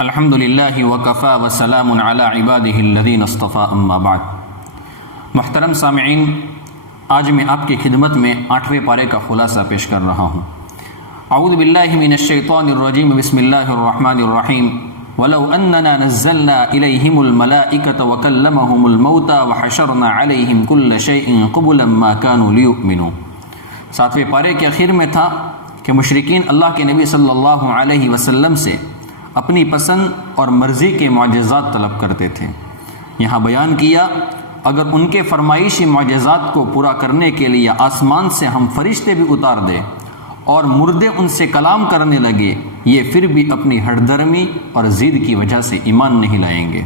الحمد للہ وکفا وسلام علی عبادہ الذین اصطفیٰ اما بعد۔ محترم سامعین، آج میں آپ کی خدمت میں 8ویں پارے کا خلاصہ پیش کر رہا ہوں۔ اعوذ باللہ من الشیطان الرجیم، بسم اللہ الرحمن الرحیم۔ وَلَوْ أَنَّنَا نَزَّلْنَا إِلَيْهِمُ الْمَلَائِكَةَ وَكَلَّمَهُمُ الْمَوْتَى وَحَشَرْنَا عَلَيْهِمْ كُلَّ شَيْءٍ قُبُلًا مَا كَانُوا لِيُؤْمِنُوا۔ 7ویں پارے کے اخیر میں تھا کہ مشرکین اللہ کے نبی صلی اللہ علیہ وسلم سے اپنی پسند اور مرضی کے معجزات طلب کرتے تھے۔ یہاں بیان کیا اگر ان کے فرمائشی معجزات کو پورا کرنے کے لیے آسمان سے ہم فرشتے بھی اتار دیں اور مردے ان سے کلام کرنے لگے، یہ پھر بھی اپنی ہٹ درمی اور ضد کی وجہ سے ایمان نہیں لائیں گے۔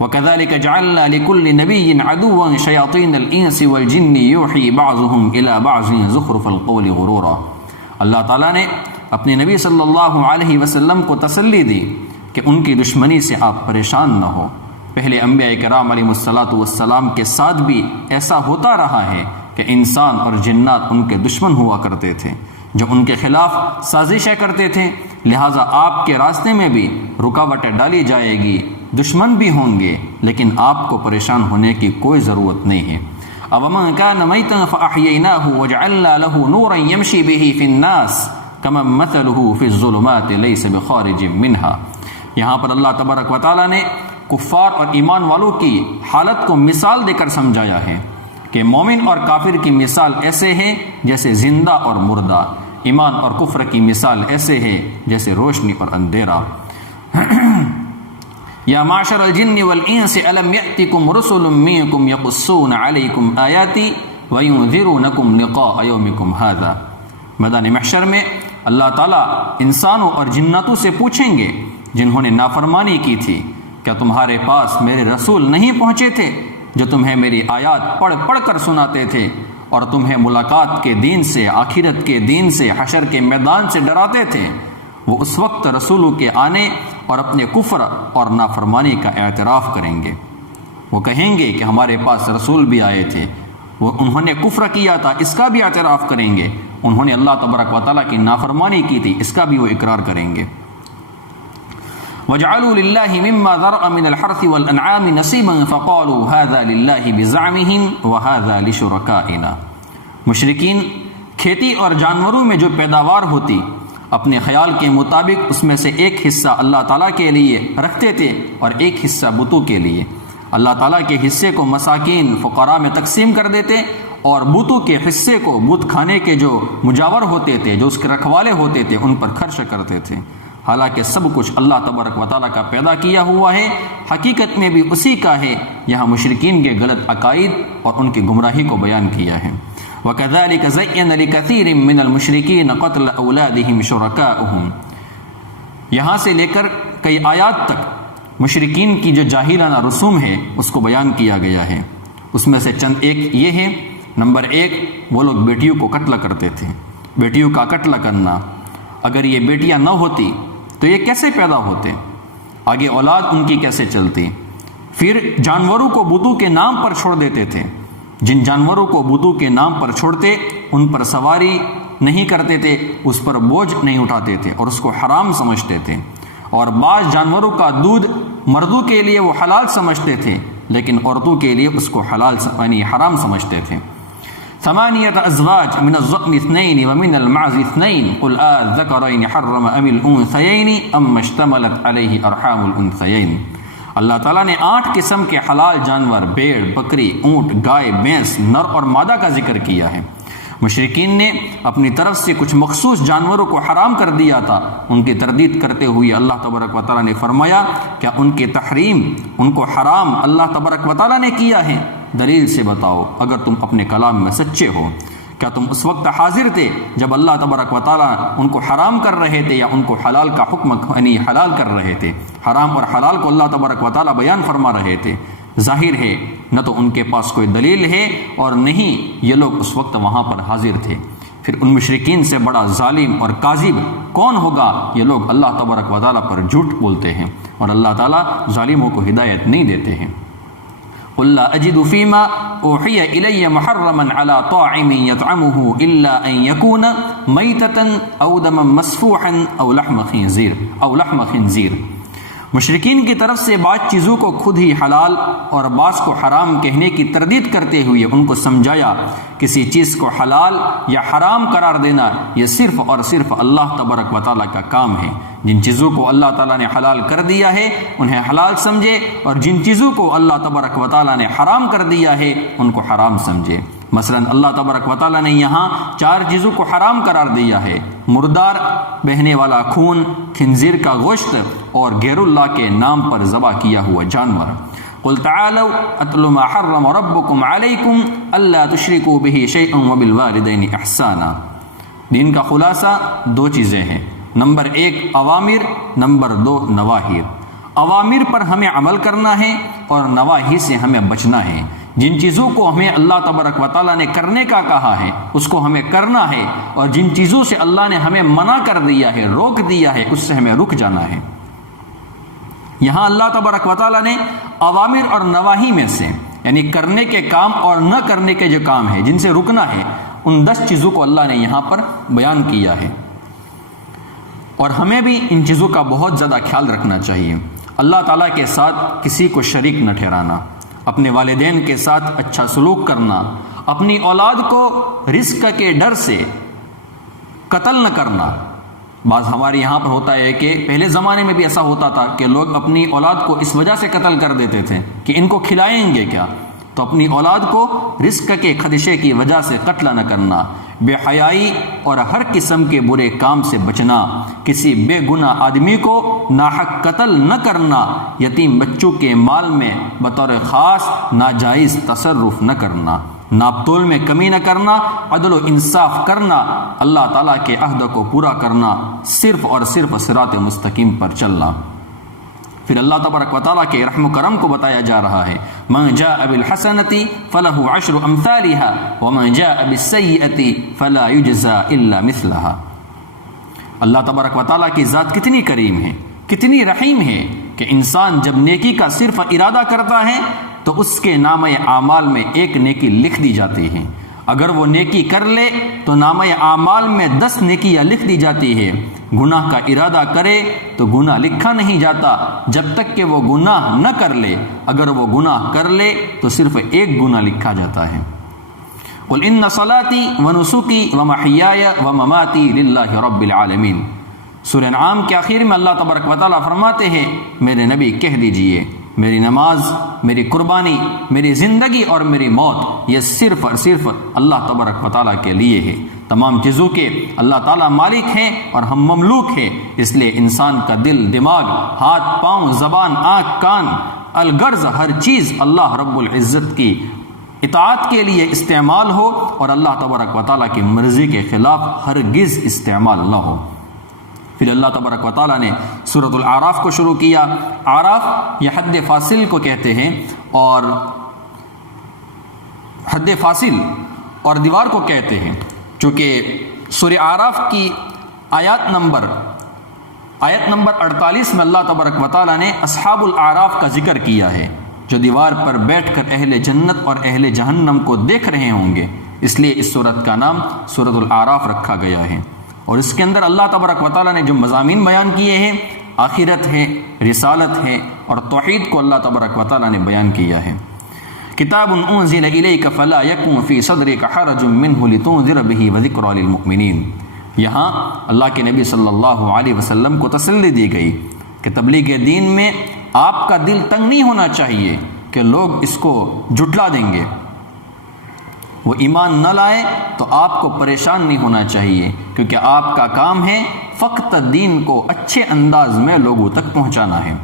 وَكَذَلِكَ جَعَلْنَا لِكُلِّ نَبِيٍّ عَدُوًّا شَيَاطِينَ الْإِنسِ وَالْجِنِّ يُوحِي بَعْضُهُمْ إِلَى بَعْضٍ زُخْرُفَ الْقَوْلِ غُرُورًا۔ اللہ تعالیٰ نے اپنے نبی صلی اللہ علیہ وسلم کو تسلی دی کہ ان کی دشمنی سے آپ پریشان نہ ہو۔ پہلے انبیاء کرام علیہ السلام کے ساتھ بھی ایسا ہوتا رہا ہے کہ انسان اور جنات ان کے دشمن ہوا کرتے تھے جو ان کے خلاف سازشیں کرتے تھے، لہٰذا آپ کے راستے میں بھی رکاوٹیں ڈالی جائے گی، دشمن بھی ہوں گے، لیکن آپ کو پریشان ہونے کی کوئی ضرورت نہیں ہے۔ أَوَمَنْ كَانَ مَيْتًا فَأَحْيَيْنَاهُ وَجَعَلْنَا لَهُ نُورًا يَمْشِي بِهِ فِي النَّاسِ كَمَنْ مَثَلُهُ فِي الظُّلُمَاتِ لَيْسَ بِخَارِجٍ مِنْهَا۔ یہاں پر اللہ تبارک و تعالیٰ نے کفار اور ایمان والوں کی حالت کو مثال دے کر سمجھایا ہے کہ مومن اور کافر کی مثال ایسے ہے جیسے زندہ اور مردہ، ایمان اور کفر کی مثال ایسے ہے جیسے روشنی اور اندھیرا۔ یا معشر الجن والانس الم یأتکم رسل منکم یقصون علیکم آیاتی وینذرونکم لقاء یومکم ھذا۔ میدان محشر میں اللہ تعالیٰ انسانوں اور جناتوں سے پوچھیں گے جنہوں نے نافرمانی کی تھی، کیا تمہارے پاس میرے رسول نہیں پہنچے تھے جو تمہیں میری آیات پڑھ پڑھ کر سناتے تھے اور تمہیں ملاقات کے دین سے، آخرت کے دین سے، حشر کے میدان سے ڈراتے تھے؟ وہ اس وقت رسولوں کے آنے اور اپنے کفر اور نافرمانی کا اعتراف کریں گے۔ وہ کہیں گے کہ ہمارے پاس رسول بھی آئے تھے، وہ انہوں نے کفر کیا تھا، اس کا بھی اعتراف کریں گے، انہوں نے اللہ تبارک و تعالیٰ کی نافرمانی کی تھی، اس کا بھی وہ اقرار کریں گے۔ وَجَعَلُوا لِلَّهِ مِمَّا ذَرَأَ مِنَ الْحَرْثِ وَالْأَنْعَامِ نَصِيبًا فَقَالُوا هَذَا لِلَّهِ بِزَعْمِهِمْ وَهَذَا لِشُرَكَائِنَا۔ مشرکین کھیتی اور جانوروں میں جو پیداوار ہوتی اپنے خیال کے مطابق اس میں سے ایک حصہ اللہ تعالیٰ کے لیے رکھتے تھے اور ایک حصہ بتوں کے لیے۔ اللہ تعالیٰ کے حصے کو مساکین، فقراء میں تقسیم کر دیتے اور بتوں کے حصے کو بت کھانے کے جو مجاور ہوتے تھے، جو اس کے رکھوالے ہوتے تھے، ان پر خرچ کرتے تھے۔ حالانکہ سب کچھ اللہ تبارک و تعالیٰ کا پیدا کیا ہوا ہے، حقیقت میں بھی اسی کا ہے۔ یہاں مشرکین کے غلط عقائد اور ان کی گمراہی کو بیان کیا ہے۔ وَكَذَلِكَ زَيَّنَ لِكَثِيرٍ مِّنَ الْمُشْرِكِينَ قَتْلَ أَوْلَادِهِمْ شُرَكَاؤُهُمْ۔ یہاں سے لے کر کئی آیات تک مشرکین کی جو جاہلانہ رسوم ہے اس کو بیان کیا گیا ہے۔ اس میں سے چند ایک یہ ہے، نمبر 1، وہ لوگ بیٹیوں کو قتل کرتے تھے۔ بیٹیوں کا قتل کرنا، اگر یہ بیٹیاں نہ ہوتی تو یہ کیسے پیدا ہوتے، آگے اولاد ان کی کیسے چلتی؟ پھر جانوروں کو بتوں کے نام پر چھوڑ دیتے تھے۔ جن جانوروں کو بتوں کے نام پر چھوڑتے ان پر سواری نہیں کرتے تھے، اس پر بوجھ نہیں اٹھاتے تھے اور اس کو حرام سمجھتے تھے۔ اور بعض جانوروں کا دودھ مردوں کے لیے وہ حلال سمجھتے تھے لیکن عورتوں کے لیے اس کو یعنی حرام سمجھتے تھے۔ 8 أزواج من الضأن 2 ومن المعز 2 قل الذكرين حرم أم الأنثيين أم اشتملت عليه أرحام الأنثيين۔ اللہ تعالیٰ نے 8 قسم کے حلال جانور، بھیڑ، بکری، اونٹ، گائے، بھینس، نر اور مادہ کا ذکر کیا ہے۔ مشرکین نے اپنی طرف سے کچھ مخصوص جانوروں کو حرام کر دیا تھا۔ ان کی تردید کرتے ہوئے اللہ تبارک و تعالیٰ نے فرمایا کیا ان کی تحریم، ان کو حرام اللہ تبارک و تعالیٰ نے کیا ہے؟ دلیل سے بتاؤ اگر تم اپنے کلام میں سچے ہو۔ کیا تم اس وقت حاضر تھے جب اللہ تبارک و تعالیٰ ان کو حرام کر رہے تھے یا ان کو حلال کا حکم یعنی حلال کر رہے تھے؟ حرام اور حلال کو اللہ تبارک و تعالیٰ بیان فرما رہے تھے۔ ظاہر ہے نہ تو ان کے پاس کوئی دلیل ہے اور نہیں یہ لوگ اس وقت وہاں پر حاضر تھے۔ پھر ان مشرکین سے بڑا ظالم اور کاذب کون ہوگا؟ یہ لوگ اللہ تبارک و تعالیٰ پر جھوٹ بولتے ہیں اور اللہ تعالیٰ ظالموں کو ہدایت نہیں دیتے ہیں۔ قل لا أجد فيما أوحي إلي محرما على طاعم يطعمه إلا أن يكون ميتة أو دما مسفوحا أو لحم خنزير مشرکین کی طرف سے بعض چیزوں کو خود ہی حلال اور بعض کو حرام کہنے کی تردید کرتے ہوئے ان کو سمجھایا کسی چیز کو حلال یا حرام قرار دینا یہ صرف اور صرف اللہ تبارک و تعالیٰ کا کام ہے۔ جن چیزوں کو اللہ تعالیٰ نے حلال کر دیا ہے انہیں حلال سمجھے، اور جن چیزوں کو اللہ تبارک و تعالیٰ نے حرام کر دیا ہے ان کو حرام سمجھے۔ مثلا اللہ تبارک و تعالیٰ نے یہاں 4 چیزوں کو حرام قرار دیا ہے: مردار، بہنے والا خون، خنزیر کا گوشت اور غیر اللہ کے نام پر ذبح کیا ہوا جانور۔ قل تعالوا اتل ما حرم ربکم علیکم الا تشرکوا به شیئا وبالوالدین احسانا۔ دین کا خلاصہ 2 چیزیں ہیں، نمبر 1 اوامر، نمبر 2 نواہی۔ اوامر پر ہمیں عمل کرنا ہے اور نواہی سے ہمیں بچنا ہے۔ جن چیزوں کو ہمیں اللہ تبارک و تعالیٰ نے کرنے کا کہا ہے اس کو ہمیں کرنا ہے، اور جن چیزوں سے اللہ نے ہمیں منع کر دیا ہے، روک دیا ہے، اس سے ہمیں رک جانا ہے۔ یہاں اللہ تبارک و تعالیٰ نے اوامر اور نواہی میں سے، یعنی کرنے کے کام اور نہ کرنے کے جو کام ہے، جن سے رکنا ہے، ان 10 چیزوں کو اللہ نے یہاں پر بیان کیا ہے، اور ہمیں بھی ان چیزوں کا بہت زیادہ خیال رکھنا چاہیے۔ اللہ تعالیٰ کے ساتھ کسی کو شریک نہ ٹھہرانا، اپنے والدین کے ساتھ اچھا سلوک کرنا، اپنی اولاد کو رزق کے ڈر سے قتل نہ کرنا۔ بعض ہمارے یہاں پر ہوتا ہے کہ پہلے زمانے میں بھی ایسا ہوتا تھا کہ لوگ اپنی اولاد کو اس وجہ سے قتل کر دیتے تھے کہ ان کو کھلائیں گے کیا، تو اپنی اولاد کو رزق کے خدشے کی وجہ سے قتل نہ کرنا، بے حیائی اور ہر قسم کے برے کام سے بچنا، کسی بے گناہ آدمی کو ناحق قتل نہ کرنا، یتیم بچوں کے مال میں بطور خاص ناجائز تصرف نہ کرنا، ناپ تول میں کمی نہ کرنا، عدل و انصاف کرنا، اللہ تعالیٰ کے عہد کو پورا کرنا، صرف اور صرف صراط مستقیم پر چلنا۔ پھر اللہ تبارک و تعالیٰ کے رحم و کرم کو بتایا جا رہا ہے، من جاء بالحسنۃ فلہ 10 امثالها ومن جاء بالسیئۃ فلا یجزى الا مثلها۔ اللہ تبارک و تعالیٰ کی ذات کتنی کریم ہے، کتنی رحیم ہے کہ انسان جب نیکی کا صرف ارادہ کرتا ہے تو اس کے نامہ اعمال میں ایک نیکی لکھ دی جاتی ہے۔ اگر وہ نیکی کر لے تو نامہ اعمال میں 10 نیکیاں لکھ دی جاتی ہے۔ گناہ کا ارادہ کرے تو گناہ لکھا نہیں جاتا جب تک کہ وہ گناہ نہ کر لے، اگر وہ گناہ کر لے تو صرف ایک گناہ لکھا جاتا ہے۔ قل ان صلاتی ونسکی ومحیای ومماتی للہ رب العالمین۔ سورہ انعام کے آخر میں اللہ تبارک و تعالیٰ فرماتے ہیں، میرے نبی کہہ دیجئے میری نماز، میری قربانی، میری زندگی اور میری موت یہ صرف اور صرف اللہ تبارک و تعالیٰ کے لیے ہے۔ تمام چیزوں کے اللہ تعالیٰ مالک ہیں اور ہم مملوک ہیں، اس لیے انسان کا دل، دماغ، ہاتھ، پاؤں، زبان، آنکھ، کان، الغرض ہر چیز اللہ رب العزت کی اطاعت کے لیے استعمال ہو، اور اللہ تبارک و تعالیٰ کی مرضی کے خلاف ہرگز استعمال نہ ہو۔ پھر اللہ تبارک و تعالیٰ نے سورۃ الاعراف کو شروع کیا۔ اعراف یہ حد فاصل کو کہتے ہیں، اور حد فاصل اور دیوار کو کہتے ہیں، چونکہ سورہ اعراف کی آیت نمبر 48 میں اللہ تبارک و تعالیٰ نے اصحاب الاعراف کا ذکر کیا ہے، جو دیوار پر بیٹھ کر اہل جنت اور اہل جہنم کو دیکھ رہے ہوں گے، اس لیے اس سورت کا نام سورۃ الاعراف رکھا گیا ہے۔ اور اس کے اندر اللہ تبارک و تعالیٰ نے جو مضامین بیان کیے ہیں، آخرت ہے، رسالت ہے اور توحید کو اللہ تبارک و تعالیٰ نے بیان کیا ہے۔ کتاب انزل الیک فلا یکن فی صدرک حرج منہ لتنذر بہ وذکری للمؤمنین۔ یہاں اللہ کے نبی صلی اللہ علیہ وسلم کو تسلی دی گئی کہ تبلیغ دین میں آپ کا دل تنگ نہیں ہونا چاہیے کہ لوگ اس کو جھٹلا دیں گے، وہ ایمان نہ لائے تو آپ کو پریشان نہیں ہونا چاہیے، کیونکہ آپ کا کام ہے فقط دین کو اچھے انداز میں لوگوں تک پہنچانا ہے۔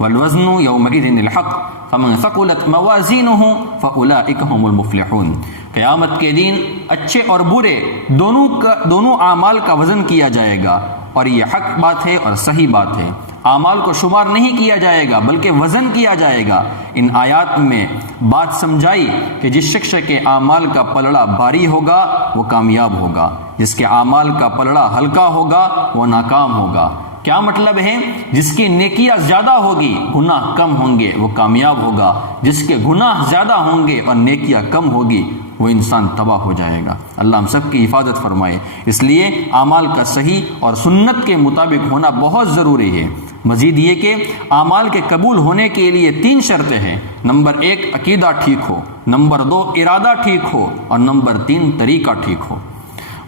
والوزن یومئذ الحق فمن ثقلت موازینہ فاولئک هم المفلحون۔ قیامت کے دن اچھے اور برے دونوں اعمال کا وزن کیا جائے گا، اور یہ حق بات ہے اور صحیح بات ہے۔ اعمال کو شمار نہیں کیا جائے گا بلکہ وزن کیا جائے گا۔ ان آیات میں بات سمجھائی کہ جس شخص کے اعمال کا پلڑا بھاری ہوگا وہ کامیاب ہوگا، جس کے اعمال کا پلڑا ہلکا ہوگا وہ ناکام ہوگا۔ کیا مطلب ہے؟ جس کی نیکیاں زیادہ ہوگی، گناہ کم ہوں گے، وہ کامیاب ہوگا، جس کے گناہ زیادہ ہوں گے اور نیکیاں کم ہوگی وہ انسان تباہ ہو جائے گا۔ اللہ ہم سب کی حفاظت فرمائے۔ اس لیے اعمال کا صحیح اور سنت کے مطابق ہونا بہت ضروری ہے۔ مزید یہ کہ اعمال کے قبول ہونے کے لیے 3 شرطیں ہیں۔ نمبر 1 عقیدہ ٹھیک ہو، نمبر 2 ارادہ ٹھیک ہو، اور نمبر 3 طریقہ ٹھیک ہو۔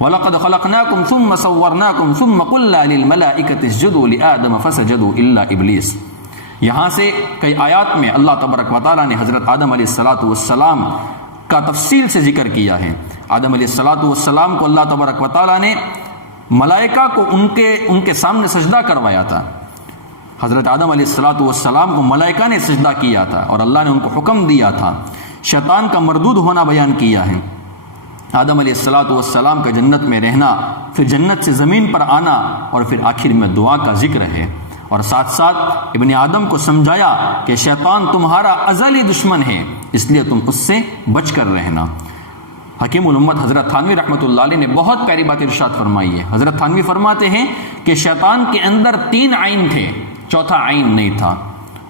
وَلَقَدْ خَلَقْنَاكُمْ ثُمَّ صَوَّرْنَاكُمْ ثُمَّ قُلْنَا لِلْمَلَائِكَةِ اسْجُدُوا لِآدَمَ فَسَجَدُوا إِلَّا إِبْلِيسَ۔ یہاں سے کئی آیات میں اللہ تبارک و تعالیٰ نے حضرت آدم علیہ السلام کا تفصیل سے ذکر کیا ہے۔ آدم علیہ السلام کو اللہ تبارک و تعالیٰ نے ملائکہ کو ان کے سامنے سجدہ کروایا تھا۔ حضرت آدم علیہ السلام کو ملائکہ نے سجدہ کیا تھا اور اللہ نے ان کو حکم دیا تھا۔ شیطان کا مردود ہونا بیان کیا ہے۔ آدم علیہ السلام کا جنت میں رہنا، پھر جنت سے زمین پر آنا، اور پھر آخر میں دعا کا ذکر ہے، اور ساتھ ساتھ ابن آدم کو سمجھایا کہ شیطان تمہارا ازلی دشمن ہے، اس لیے تم اس سے بچ کر رہنا۔ حکیم الامت حضرت تھانوی رحمۃ اللہ علیہ نے بہت پیاری بات ارشاد فرمائی ہے۔ حضرت تھانوی فرماتے ہیں کہ شیطان کے اندر 3 عین تھے، چوتھا عین نہیں تھا۔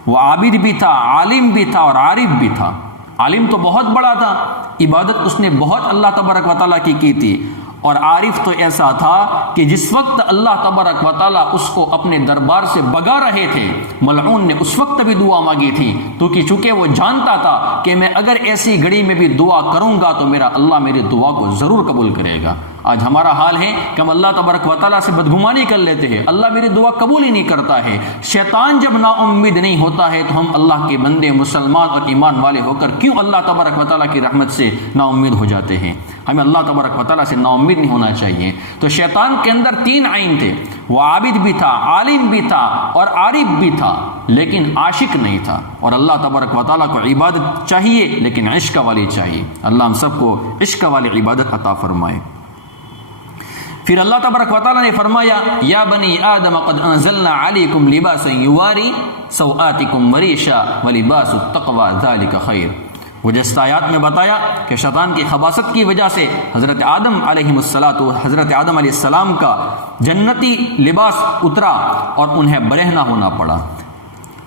وہ عابد بھی تھا، عالم بھی تھا، اور عارف بھی تھا۔ عالم تو بہت بڑا تھا، عبادت اس نے بہت اللہ تبارک و تعالیٰ کی تھی، اور عارف تو ایسا تھا کہ جس وقت اللہ تبارک و تعالیٰ اس کو اپنے دربار سے بگا رہے تھے، ملعون نے اس وقت بھی دعا مانگی تھی، تو کہ چونکہ وہ جانتا تھا کہ میں اگر ایسی گھڑی میں بھی دعا کروں گا تو میرا اللہ میری دعا کو ضرور قبول کرے گا۔ آج ہمارا حال ہے کہ ہم اللہ تبارک و تعالیٰ سے بدگمانی کر لیتے ہیں، اللہ میری دعا قبول ہی نہیں کرتا ہے۔ شیطان جب نا امید نہیں ہوتا ہے تو ہم اللہ کے بندے مسلمان اور ایمان والے ہو کر کیوں اللہ تبارک و تعالیٰ کی رحمت سے نا امید ہو جاتے ہیں؟ ہمیں اللہ تبارک و تعالیٰ سے نا امید نہیں ہونا چاہیے۔ تو شیطان کے اندر 3 عین تھے، وہ عابد بھی تھا، عالم بھی تھا، اور عارف بھی تھا، لیکن عاشق نہیں تھا۔ اور اللہ تبارک و تعالیٰ کو عبادت چاہیے لیکن عشق والی چاہیے۔ اللہ ہم سب کو عشق والی عبادت عطا فرمائے۔ پھر اللہ تبارک و تعالیٰ نے فرمایا یا بنی آدم قد انزلنا علیکم لباسا یواری سوآتکم وریشا ولباس التقوی ذالک خیر۔ گزشتہ آیات میں بتایا کہ شیطان کی خباثت کی وجہ سے حضرت آدم علیہ السلام کا جنتی لباس اترا اور انہیں برہنہ ہونا پڑا۔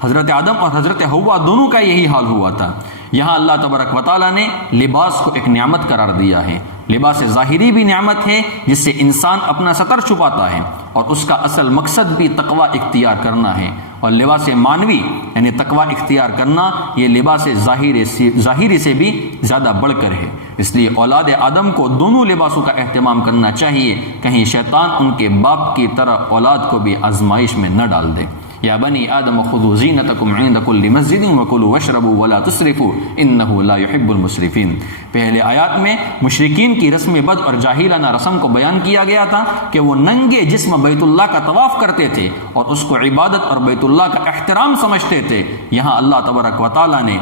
حضرت آدم اور حضرت حوا دونوں کا یہی حال ہوا تھا۔ یہاں اللہ تبارک و تعالیٰ نے لباس کو ایک نعمت قرار دیا ہے۔ لباس ظاہری بھی نعمت ہے جس سے انسان اپنا ستر چھپاتا ہے، اور اس کا اصل مقصد بھی تقوی اختیار کرنا ہے، اور لباس معنوی یعنی تقوی اختیار کرنا یہ لباس ظاہری سے بھی زیادہ بڑھ کر ہے۔ اس لیے اولاد آدم کو دونوں لباسوں کا اہتمام کرنا چاہیے، کہیں شیطان ان کے باپ کی طرح اولاد کو بھی آزمائش میں نہ ڈال دے۔ یا بنی آدم خذوا زینتکم عند کل مسجد وکلوا واشربوا ولا تسرفوا انہ لا يحب المسرفین۔ پہلے آیات میں مشرکین کی رسم بد اور جاہلانہ رسم کو بیان کیا گیا تھا کہ وہ ننگے جسم بیت اللہ کا طواف کرتے تھے اور اس کو عبادت اور بیت اللہ کا احترام سمجھتے تھے۔ یہاں اللہ تبارک و تعالیٰ نے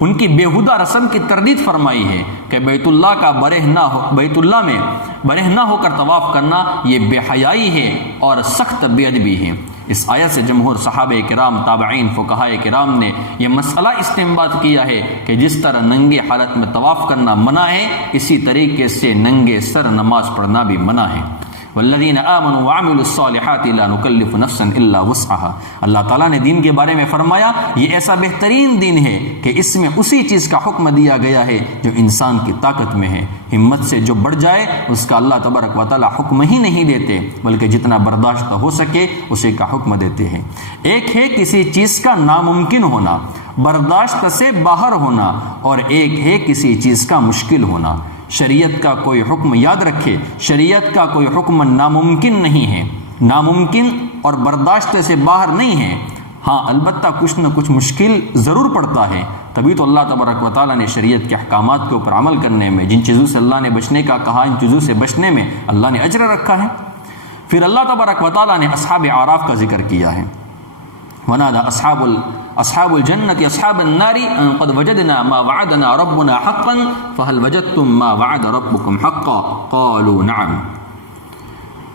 ان کی بےہودہ رسم کی تردید فرمائی ہے کہ بیت اللہ میں برہ نہ ہو کر طواف کرنا یہ بے حیائی ہے اور سخت بے ادبی ہے۔ اس آیت سے جمہور صحابہ کرام، تابعین، فقہائے کرام نے یہ مسئلہ استنباط کیا ہے کہ جس طرح ننگے حالت میں طواف کرنا منع ہے، اسی طریقے سے ننگے سر نماز پڑھنا بھی منع ہے۔ والذین آمنوا وعملوا الصالحات لا نکلف نفسا الا وسعها۔ اللہ تعالیٰ نے دین کے بارے میں فرمایا یہ ایسا بہترین دین ہے کہ اس میں اسی چیز کا حکم دیا گیا ہے جو انسان کی طاقت میں ہے۔ ہمت سے جو بڑھ جائے اس کا اللہ تبارک و تعالیٰ حکم ہی نہیں دیتے، بلکہ جتنا برداشت ہو سکے اسی کا حکم دیتے ہیں۔ ایک ہے کسی چیز کا ناممکن ہونا، برداشت سے باہر ہونا، اور ایک ہے کسی چیز کا مشکل ہونا۔ شریعت کا کوئی حکم یاد رکھے، شریعت کا کوئی حکم ناممکن نہیں ہے، ناممکن اور برداشت سے باہر نہیں ہے۔ ہاں البتہ کچھ نہ کچھ مشکل ضرور پڑتا ہے، تبھی تو اللہ تبارک و تعالیٰ نے شریعت کے احکامات کے اوپر عمل کرنے میں، جن چیزوں سے اللہ نے بچنے کا کہا، ان چیزوں سے بچنے میں اللہ نے اجر رکھا ہے۔ پھر اللہ تبارک و تعالیٰ نے اصحاب اعراف کا ذکر کیا ہے۔ ونادى اصحاب الجنة اصحاب النار ان قد وجدنا ما وعدنا ربنا حقا فهل وجدتم ما وعد ربكم حقا قالوا نعم۔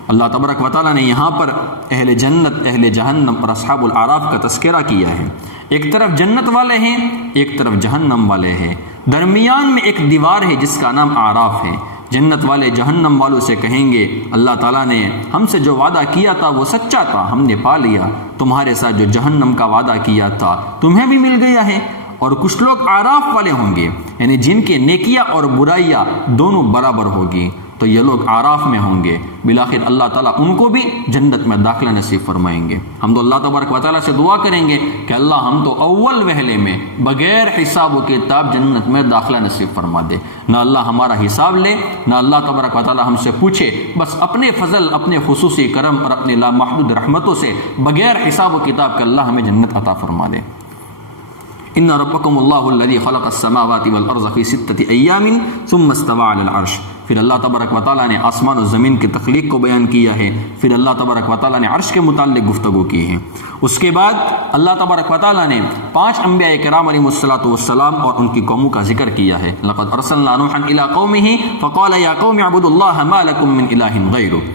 اللہ تبارک و تعالیٰ نے یہاں پر اہل جنت، اہل جہنم اور اصحاب الاعراف کا تذکرہ کیا ہے۔ ایک طرف جنت والے ہیں، ایک طرف جہنم والے ہیں، درمیان میں ایک دیوار ہے جس کا نام اعراف ہے۔ جنت والے جہنم والوں سے کہیں گے اللہ تعالیٰ نے ہم سے جو وعدہ کیا تھا وہ سچا تھا، ہم نے پا لیا، تمہارے ساتھ جو جہنم کا وعدہ کیا تھا تمہیں بھی مل گیا ہے۔ اور کچھ لوگ اعراف والے ہوں گے، یعنی جن کے نیکیاں اور برائیاں دونوں برابر ہوگی، تو یہ لوگ اعراف میں ہوں گے، بالآخر اللہ تعالیٰ ان کو بھی جنت میں داخلہ نصیب فرمائیں گے۔ ہم تو اللہ تبارک و تعالیٰ سے دعا کریں گے کہ اللہ ہم تو اول وہلے میں بغیر حساب و کتاب جنت میں داخلہ نصیب فرما دے، نہ اللہ ہمارا حساب لے، نہ اللہ تبارک و تعالیٰ ہم سے پوچھے، بس اپنے فضل، اپنے خصوصی کرم اور اپنے لامحدود رحمتوں سے بغیر حساب و کتاب کے اللہ ہمیں جنت عطا فرما دے۔ ان ربکم اللہ الذی خلق السماوات والارض فی 6 ایام ثم استوى علی العرش۔ پھر اللہ تبارک و تعالیٰ نے آسمان و زمین کی تخلیق کو بیان کیا ہے، پھر اللہ تبارک و تعالیٰ نے عرش کے متعلق گفتگو کی ہے۔ اس کے بعد اللہ تبارک و تعالیٰ نے 5 انبیاء کرام علیہم الصلاۃ والسلام اور ان کی قوموں کا ذکر کیا ہے۔ لقد ارسلنا نوحا الی قومہ فقال یا قوم اعبدوا اللہ ما لکم من الہ غیرہ۔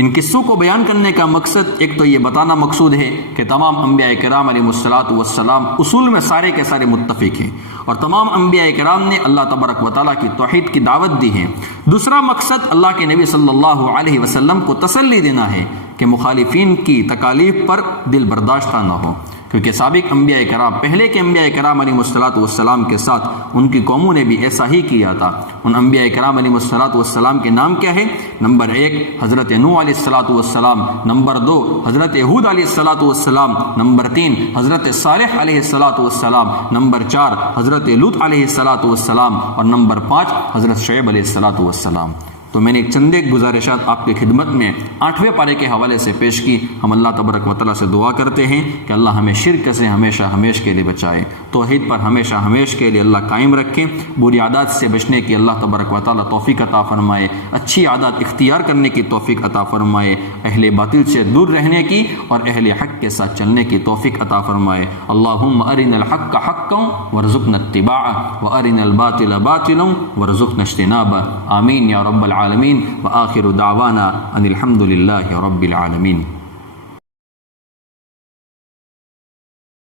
ان قصوں کو بیان کرنے کا مقصد ایک تو یہ بتانا مقصود ہے کہ تمام انبیاء کرام علیہ الصلاۃ والسلام اصول میں سارے کے سارے متفق ہیں، اور تمام انبیاء کرام نے اللہ تبارک و تعالیٰ کی توحید کی دعوت دی ہے۔ دوسرا مقصد اللہ کے نبی صلی اللہ علیہ وسلم کو تسلی دینا ہے کہ مخالفین کی تکالیف پر دل برداشتہ نہ ہو، کیونکہ سابق انبیاء کرام، پہلے کے انبیاء کرام علیہ الصلاۃ والسلام کے ساتھ ان کی قوموں نے بھی ایسا ہی کیا تھا۔ ان انبیاء کرام علیہ الصلاۃ والسلام کے نام کیا ہے؟ نمبر 1 حضرت نوح علیہ الصلاۃ والسلام، نمبر 2 حضرت ہود علیہ الصلاۃ والسلام، نمبر 3 حضرت صالح علیہ الصلاۃ والسلام، نمبر 4 حضرت لوط علیہ الصلاۃ والسلام، اور نمبر 5 حضرت شعیب علیہ الصلاۃ والسلام۔ تو میں نے چند ایک گزارشات آپ کی خدمت میں 8ویں پارے کے حوالے سے پیش کی۔ ہم اللہ تبارک و تعالیٰ سے دعا کرتے ہیں کہ اللہ ہمیں شرک سے ہمیشہ ہمیشہ کے لیے بچائے، توحید پر ہمیشہ ہمیشہ کے لیے اللہ قائم رکھے، بری عادات سے بچنے کی اللہ تبارک و تعالیٰ توفیق عطا فرمائے، اچھی عادات اختیار کرنے کی توفیق عطا فرمائے، اہل باطل سے دور رہنے کی اور اہل حق کے ساتھ چلنے کی توفیق عطا فرمائے۔ اللہم ارنا الحق حقا وارزقنا اتباعه وارنا الباطل باطلا وارزقنا اجتنابه، آمین یا رب العالمین، وآخر دعوانا ان الحمد للہ رب العالمین۔